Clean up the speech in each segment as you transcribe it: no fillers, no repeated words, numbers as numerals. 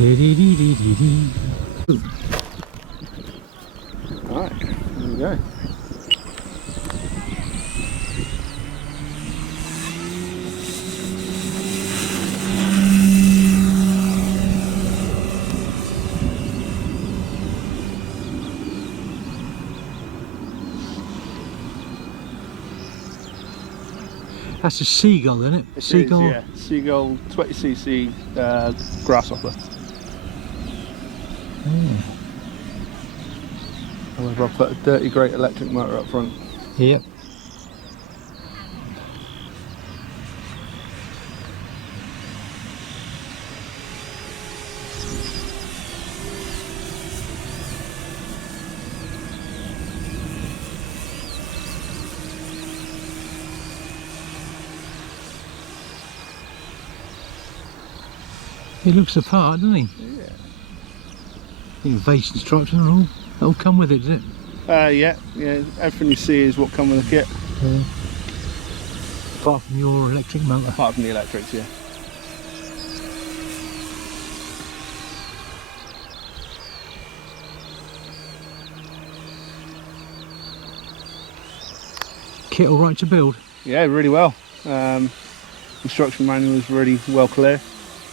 Right, there we go. That's a seagull, isn't it? It Seagull. is, yeah. Seagull 20cc grasshopper. However, I've put a dirty great electric motor up front. Yep. He looks the part, doesn't he? Yeah. Invasion stripes and all. That'll come with it, does it? Yeah. Everything you see is what come with the kit. Yeah. Apart from your electric motor. Apart from the electrics, yeah. Kit all right to build? Yeah, really well. Instruction manual is really well clear.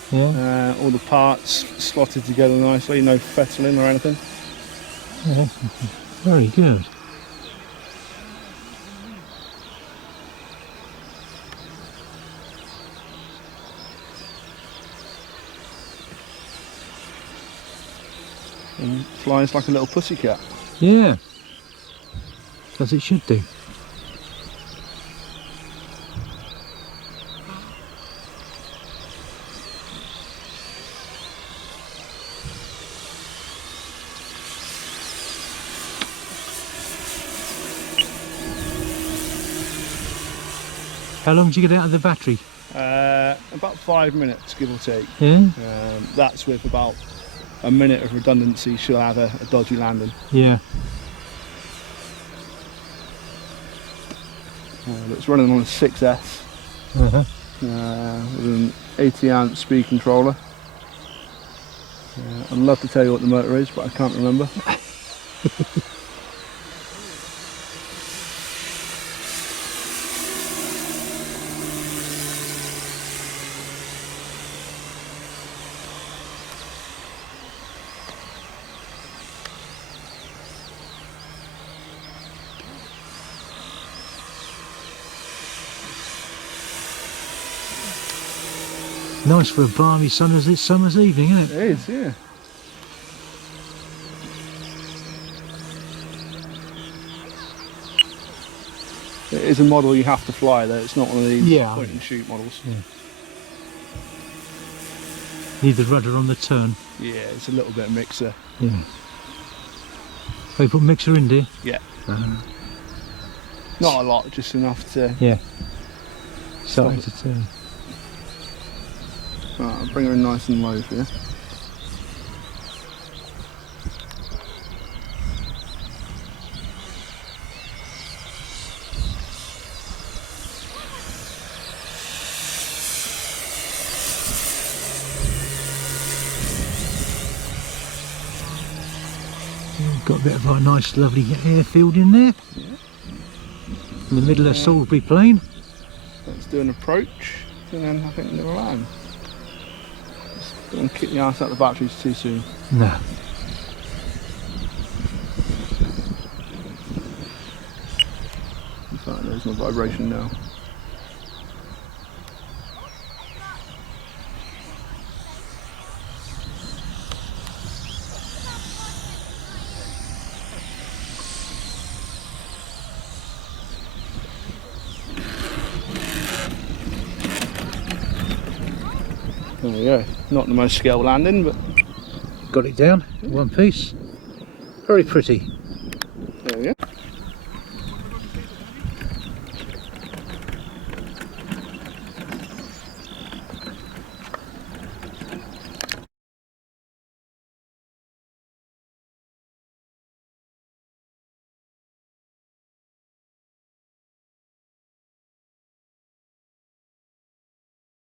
Yeah. All the parts slotted together nicely, no fettling or anything. Yeah. Very good. And flies like a little pussycat. Yeah. As it should do. How long do you get out of the battery? About 5 minutes, give or take. Yeah. That's with about a minute of redundancy. She'll have a dodgy landing. Yeah. It's running on a 6S Uh-huh. with an 80-amp speed controller. I'd love to tell you what the motor is, but I can't remember. Nice for a balmy summer's evening, isn't it? It is, yeah. It is a model you have to fly though, it's not one of these point and shoot models. Yeah. Need the rudder on the turn. Yeah, it's a little bit of mixer. Yeah. Oh, you put mixer in, do you? Yeah. Not a lot, just enough to... Yeah. Starting to turn. Right, I'll bring her in nice and low for you. Got a bit of a nice lovely airfield in there. Yeah. In the middle of Salisbury Plain. Let's do an approach and then I think we'll land. Just don't kick the arse out of the batteries too soon. No. In fact, there's no vibration now. There we go. Not the most scale landing, but Got it down in one piece. Very pretty.